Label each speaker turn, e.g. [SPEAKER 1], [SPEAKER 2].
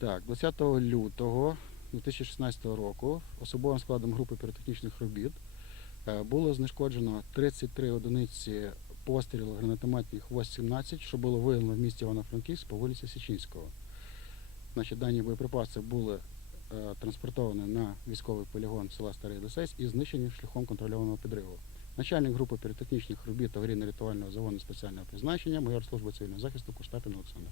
[SPEAKER 1] Так, 20 лютого 2016 року особовим складом групи піротехнічних робіт е, було знешкоджено 33 одиниці пострілу гранатометних ВОЗ-17, що було виявлено в місті Івано-Франківськ по вулиці Січинського. Значить, дані боєприпаси були е, транспортовані на військовий полігон села Старий Лисець і знищені шляхом контрольованого підриву. Начальник групи піротехнічних робіт аварійно-рятувального загону спеціального призначення, майор служби цивільного захисту Куштапін Олександр.